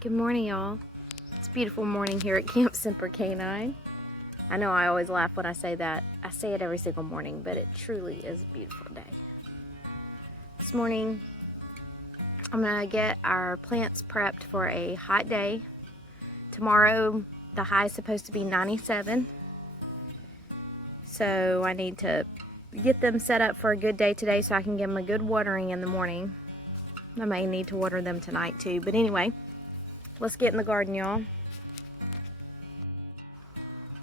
Good morning, y'all. It's a beautiful morning here at Camp Semper Canine. I know I always laugh when I say that. I say it every single morning, but it truly is a beautiful day. This morning, I'm gonna get our plants prepped for a hot day. Tomorrow, the high is supposed to be 97. So I need to get them set up for a good day today so I can give them a good watering in the morning. I may need to water them tonight too, but anyway, let's get in the garden, y'all.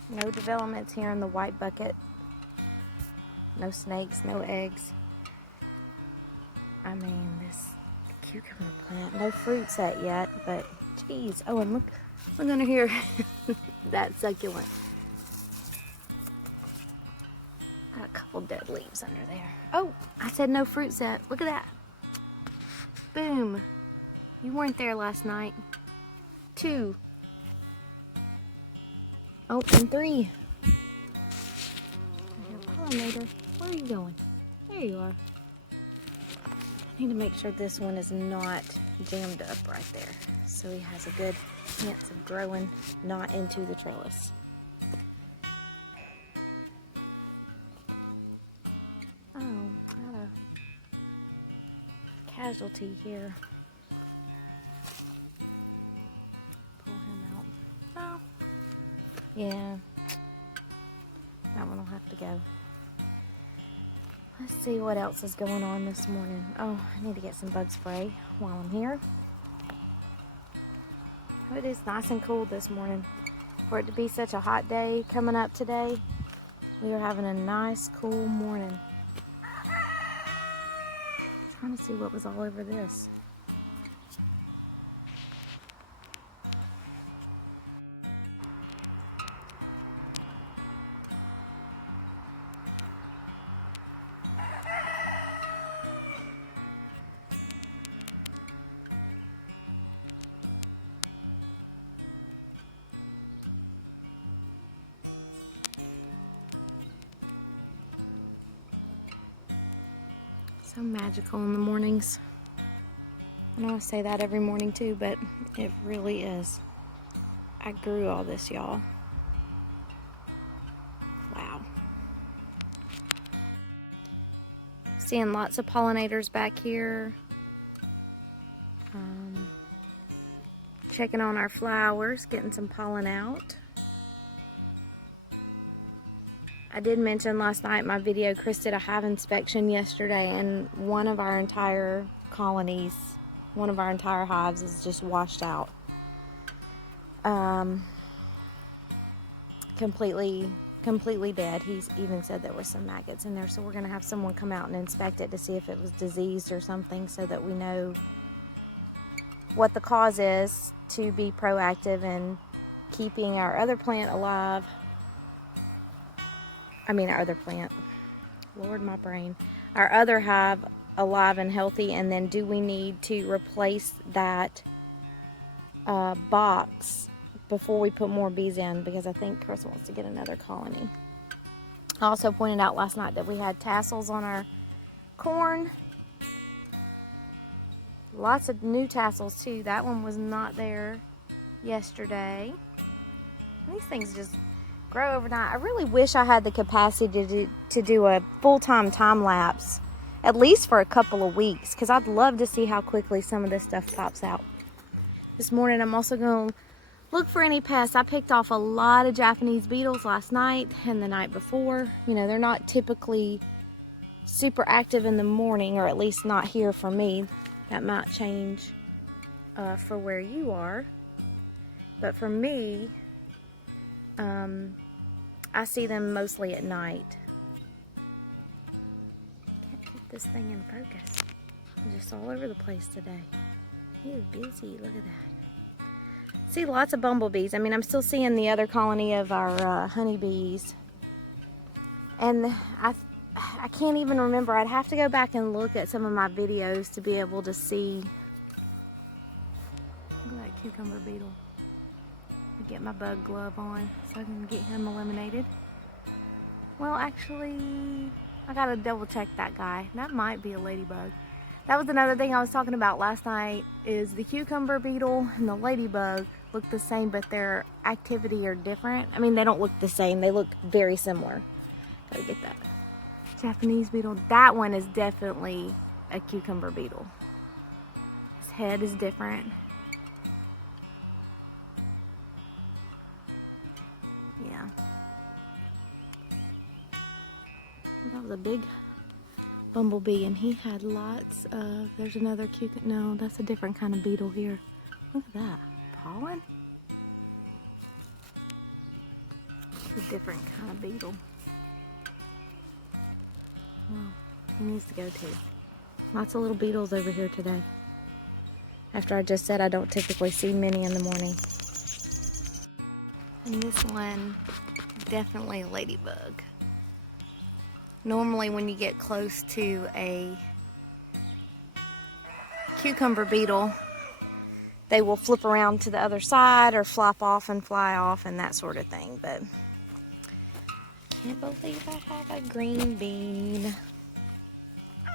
No developments here in the white bucket. No snakes, no eggs. I mean, this cucumber plant, no fruit set yet, but geez. Oh, and look under here. That succulent. Got a couple dead leaves under there. Oh, I said no fruit set. Look at that. Boom. You weren't there last night. 2. Oh, and 3. Pollinator, where are you going? There you are. I need to make sure this one is not jammed up right there, so he has a good chance of growing not into the trellis. Oh, got a casualty here. Pull him out. Oh, yeah. That one will have to go. Let's see what else is going on this morning. Oh, I need to get some bug spray while I'm here. Oh, it is nice and cool this morning. For it to be such a hot day coming up today, we are having a nice, cool morning. I'm trying to see what was all over this. So magical in the mornings. I know I say that every morning too, but it really is. I grew all this, y'all. Wow. Seeing lots of pollinators back here. Checking on our flowers, getting some pollen out. I did mention last night in my video, Chris did a hive inspection yesterday, and one of our entire colonies, one of our entire hives is just washed out. Completely dead. He's even said there were some maggots in there, so we're gonna have someone come out and inspect it to see if it was diseased or something, so that we know what the cause is, to be proactive in keeping our other plant alive. I mean, our other plant. Lord, my brain. Our other hive alive and healthy, and then do we need to replace that box before we put more bees in, because I think Chris wants to get another colony. I also pointed out last night that we had tassels on our corn. Lots of new tassels too. That one was not there yesterday. These things just grow overnight. I really wish I had the capacity to do a full-time time lapse, at least for a couple of weeks, because I'd love to see how quickly some of this stuff pops out. This morning I'm also going to look for any pests. I picked off a lot of Japanese beetles last night and the night before. You know, they're not typically super active in the morning, or at least not here for me. That might change for where you are. But for me, I see them mostly at night. Can't keep this thing in focus. I'm just all over the place today. He is busy. Look at that. See lots of bumblebees. I mean, I'm still seeing the other colony of our honeybees. And I can't even remember. I'd have to go back and look at some of my videos to be able to see. Look at that cucumber beetle. Get my bug glove on so I can get him eliminated. Well, actually, I gotta double check that guy. That might be a ladybug. That was another thing I was talking about last night, is the cucumber beetle and the ladybug look the same, but their activity are different. I mean, they don't look the same. They look very similar. Gotta get that. Japanese beetle. That one is definitely a cucumber beetle. His head is different. Yeah. That was a big bumblebee, and he had lots of, there's another cucumber, no, that's a different kind of beetle here. Look at that, pollen? It's a different kind of beetle. Well, he needs to go too. Lots of little beetles over here today. After I just said I don't typically see many in the morning. And this one, definitely a ladybug. Normally when you get close to a cucumber beetle, they will flip around to the other side or flop off and fly off and that sort of thing. But I can't believe I have a green bean.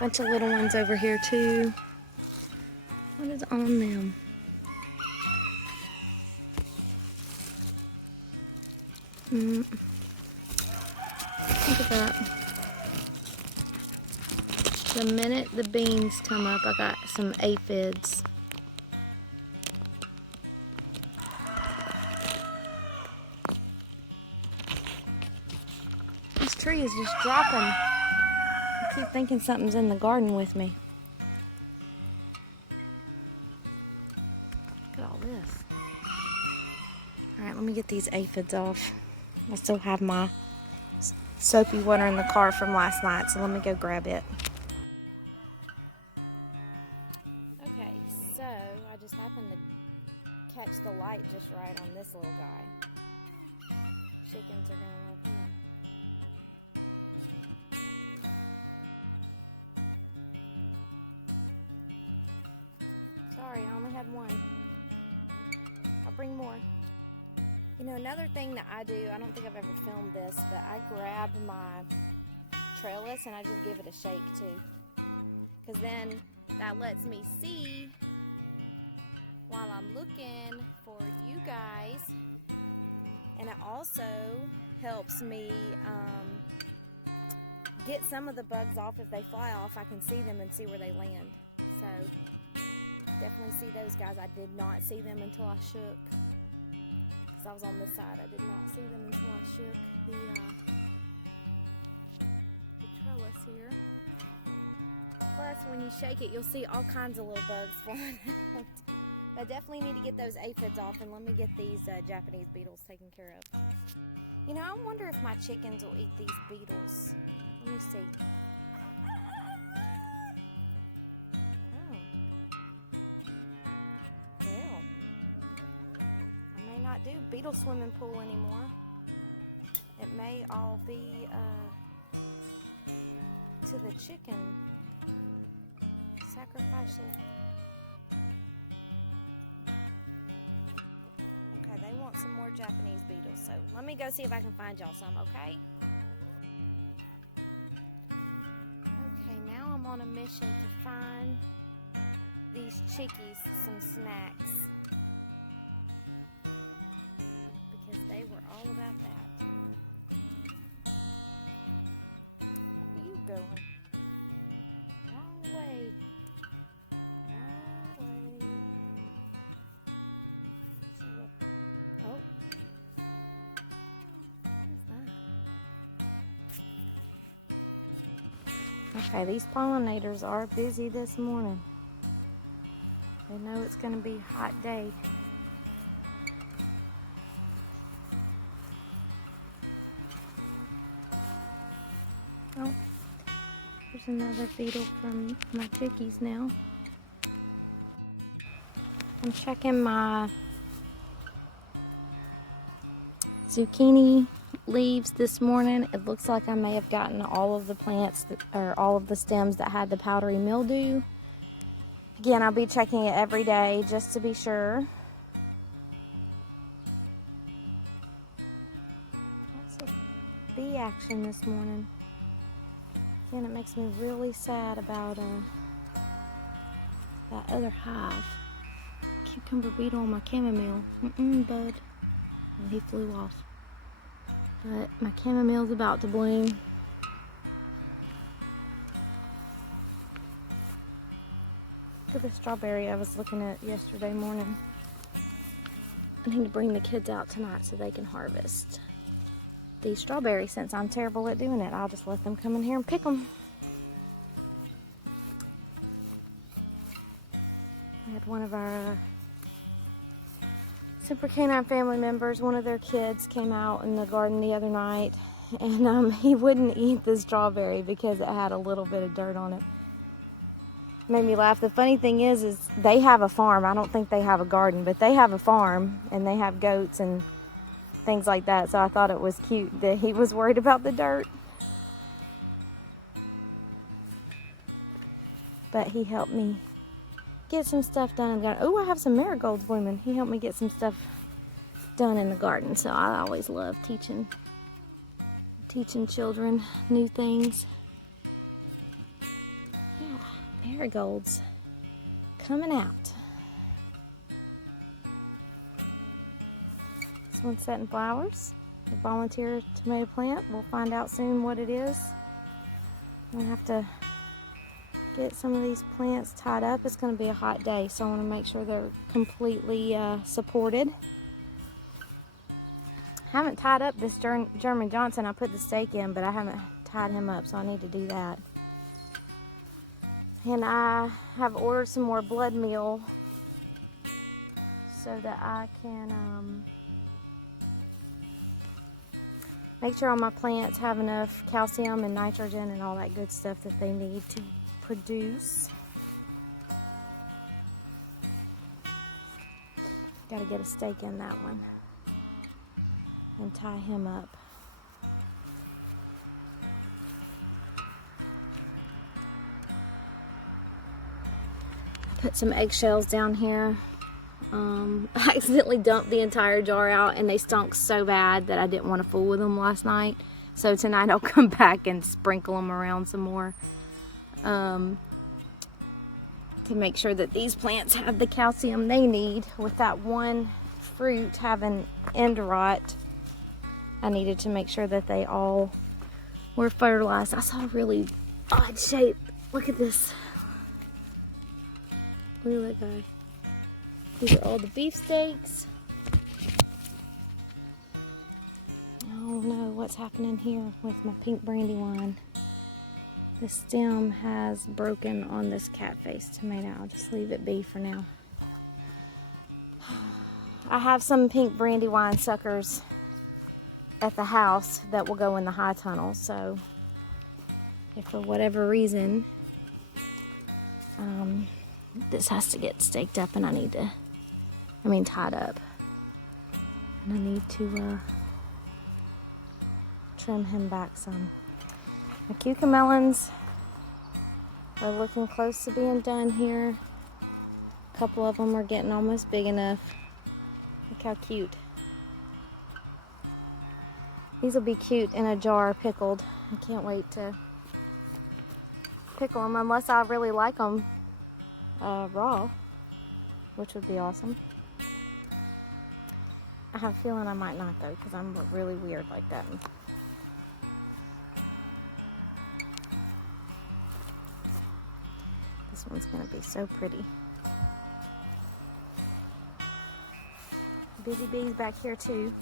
Bunch of little ones over here too. What is on them? Look at that. The minute the beans come up, I got some aphids. This tree is just dropping. I keep thinking something's in the garden with me. Look at all this. Alright, let me get these aphids off. I still have my soapy water in the car from last night, so let me go grab it. Okay, so I just happened to catch the light just right on this little guy. Chickens are gonna love him. Sorry, I only had one. I'll bring more. You know, another thing that I do, I don't think I've ever filmed this, but I grab my trellis and I just give it a shake too. Because then that lets me see while I'm looking for you guys. And it also helps me get some of the bugs off. If they fly off, I can see them and see where they land. So definitely see those guys. I did not see them until I shook. Because I was on this side. I did not see them until I shook the trellis here. Plus, when you shake it, you'll see all kinds of little bugs flying out. But I definitely need to get those aphids off, and let me get these Japanese beetles taken care of. You know, I wonder if my chickens will eat these beetles. Let me see. Oh. Well, I may not do beetle swimming pool anymore. It may all be to the chicken sacrificial. Okay, they want some more Japanese beetles, so let me go see if I can find y'all some, okay? Okay, now I'm on a mission to find these chickies some snacks. Because they were all about that. Where are you going? Wrong way. Wrong way. Oh. What's that? Okay, these pollinators are busy this morning. They know it's going to be a hot day. Oh, there's another beetle from my chickies now. I'm checking my zucchini leaves this morning. It looks like I may have gotten all of the plants or all of the stems that had the powdery mildew. Again, I'll be checking it every day just to be sure. Lots of bee action this morning. Again, it makes me really sad about that other hive. Cucumber beetle on my chamomile. Bud. And he flew off. But my chamomile's about to bloom. Look at the strawberry I was looking at yesterday morning. I need to bring the kids out tonight so they can harvest these strawberries. Since I'm terrible at doing it, I'll just let them come in here and pick them. We had one of our Semper canine family members, one of their kids came out in the garden the other night, and he wouldn't eat the strawberry because it had a little bit of dirt on it. Made me laugh. The funny thing is they have a farm. I don't think they have a garden, but they have a farm and they have goats and things like that. So I thought it was cute that he was worried about the dirt. But he helped me get some stuff done in the garden. Oh, I have some marigolds blooming. He helped me get some stuff done in the garden. So I always love teaching children new things. Yeah, marigolds coming out. This one's setting flowers. The volunteer tomato plant. We'll find out soon what it is. I'm gonna have to get some of these plants tied up. It's going to be a hot day, so I want to make sure they're completely supported. I haven't tied up this German Johnson. I put the stake in, but I haven't tied him up, so I need to do that. And I have ordered some more blood meal so that I can make sure all my plants have enough calcium and nitrogen and all that good stuff that they need to produce. Got to get a stake in that one and tie him up. Put some eggshells down here. I accidentally dumped the entire jar out and they stunk so bad that I didn't want to fool with them last night. So tonight I'll come back and sprinkle them around some more. To make sure that these plants have the calcium they need. With that one fruit having end rot, I needed to make sure that they all were fertilized. I saw a really odd shape. Look at this. Look at that guy. These are all the beefsteaks. Oh no, what's happening here with my pink brandywine? The stem has broken on this cat face tomato. I'll just leave it be for now. I have some pink brandywine suckers at the house that will go in the high tunnel. So if for whatever reason this has to get staked up and tied up. And I need to trim him back some. The cucamelons are looking close to being done here. A couple of them are getting almost big enough. Look how cute. These will be cute in a jar pickled. I can't wait to pickle them unless I really like them raw, which would be awesome. I have a feeling I might not though, because I'm really weird like that. This one's going to be so pretty. Busy bees back here too.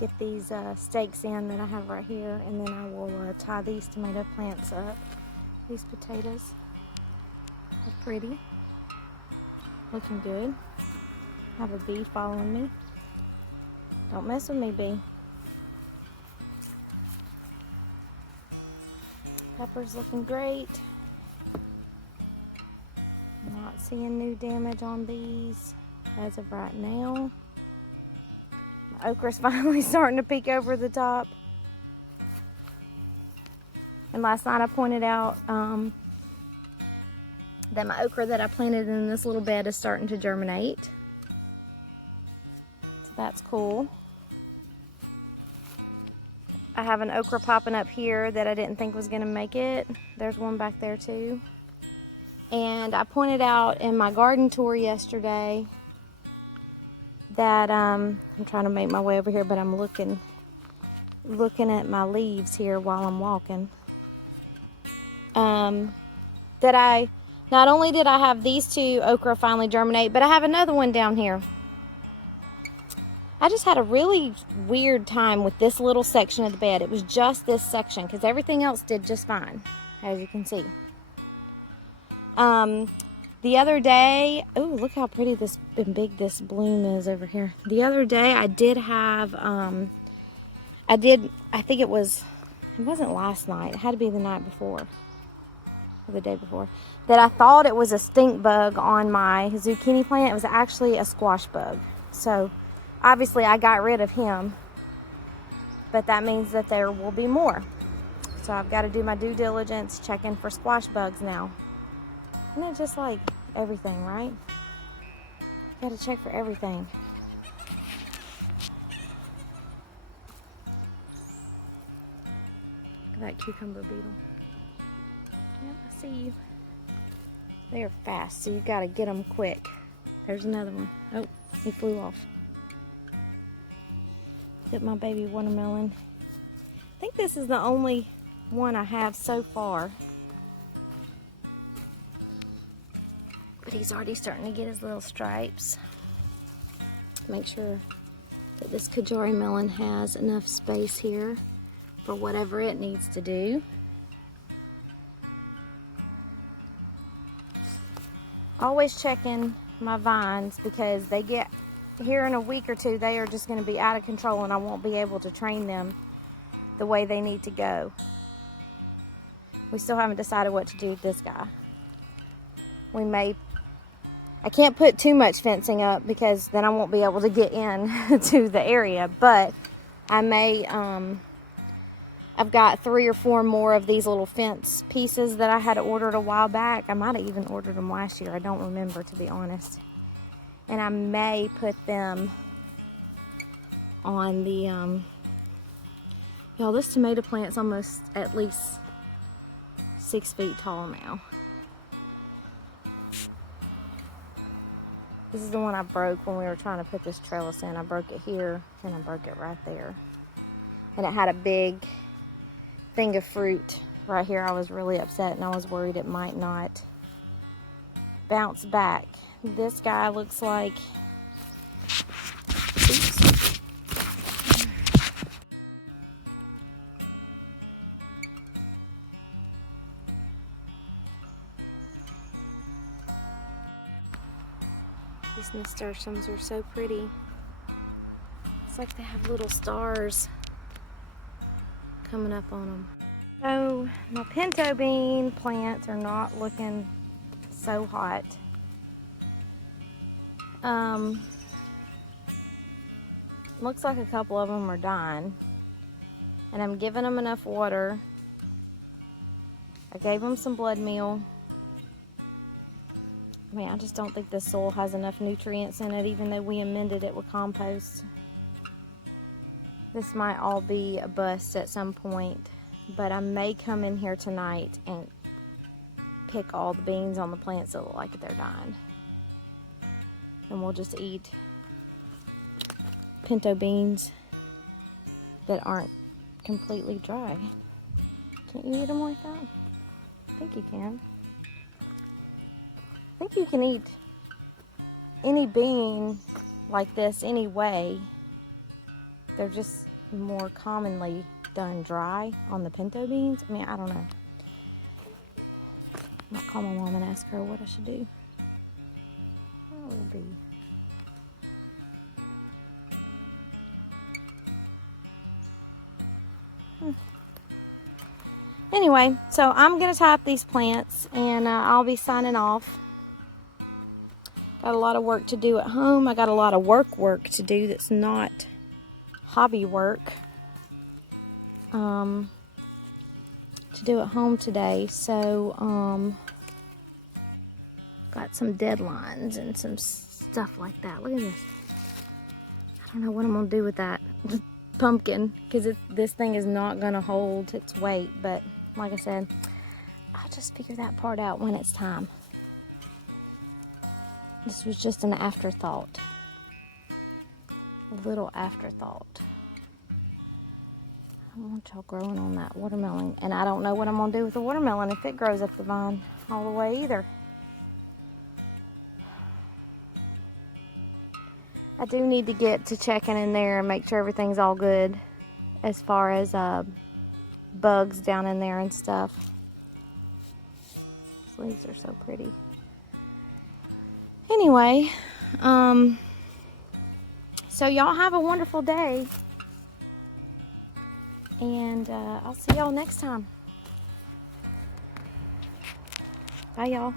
Get these stakes in that I have right here, and then I will tie these tomato plants up. These potatoes are pretty. Looking good. I have a bee following me. Don't mess with me, bee. Pepper's looking great. Not seeing new damage on these as of right now. My okra's finally starting to peek over the top. And last night I pointed out that my okra that I planted in this little bed is starting to germinate. So that's cool. I have an okra popping up here that I didn't think was gonna make it. There's one back there too. And I pointed out in my garden tour yesterday that I'm trying to make my way over here, but I'm looking at my leaves here while I'm walking. That I not only did I have these two okra finally germinate, but I have another one down here. I just had a really weird time with this little section of the bed. It was just this section because everything else did just fine, as you can see. The other day, oh, look how pretty this and big this bloom is over here. The other day I did have, I think it wasn't last night. It had to be the night before, or the day before, that I thought it was a stink bug on my zucchini plant. It was actually a squash bug. So obviously I got rid of him, but that means that there will be more. So I've got to do my due diligence checking for squash bugs now. Isn't it just like everything, right? You got to check for everything. Look at that cucumber beetle. Yep, I see you. They are fast, so you've got to get them quick. There's another one. Oh, he flew off. Get my baby watermelon. I think this is the only one I have so far. But he's already starting to get his little stripes. Make sure that this Kajari melon has enough space here for whatever it needs to do. Always checking my vines because they get, here in a week or two, they are just going to be out of control and I won't be able to train them the way they need to go. We still haven't decided what to do with this guy. I can't put too much fencing up because then I won't be able to get in to the area, but I may, I've got 3 or 4 more of these little fence pieces that I had ordered a while back. I might have even ordered them last year. I don't remember, to be honest. And I may put them on the, y'all, this tomato plant's almost at least 6 feet tall now. This is the one I broke when we were trying to put this trellis in. I broke it here and I broke it right there. And it had a big thing of fruit right here. I was really upset and I was worried it might not bounce back. This guy looks like, oops. These nasturtiums are so pretty. It's like they have little stars coming up on them. So my pinto bean plants are not looking so hot. Looks like a couple of them are dying. And I'm giving them enough water. I gave them some blood meal. I mean, I just don't think this soil has enough nutrients in it, even though we amended it with compost. This might all be a bust at some point, but I may come in here tonight and pick all the beans on the plants that look like they're dying. And we'll just eat pinto beans that aren't completely dry. Can't you eat them like that? I think you can. I think you can eat any bean like this anyway. They're just more commonly done dry on the pinto beans. I mean, I don't know. I might call my mom and ask her what I should do. That will be. Anyway, so I'm going to tie up these plants and I'll be signing off. Got a lot of work to do at home. I got a lot of work to do that's not hobby work to do at home today. So, got some deadlines and some stuff like that. Look at this. I don't know what I'm going to do with that. pumpkin because this thing is not going to hold its weight. But like I said, I'll just figure that part out when it's time. This was just an afterthought. A little afterthought. I want y'all growing on that watermelon. And I don't know what I'm going to do with the watermelon if it grows up the vine all the way either. I do need to get to checking in there and make sure everything's all good as far as bugs down in there and stuff. These leaves are so pretty. Anyway, so y'all have a wonderful day. And I'll see y'all next time. Bye, y'all.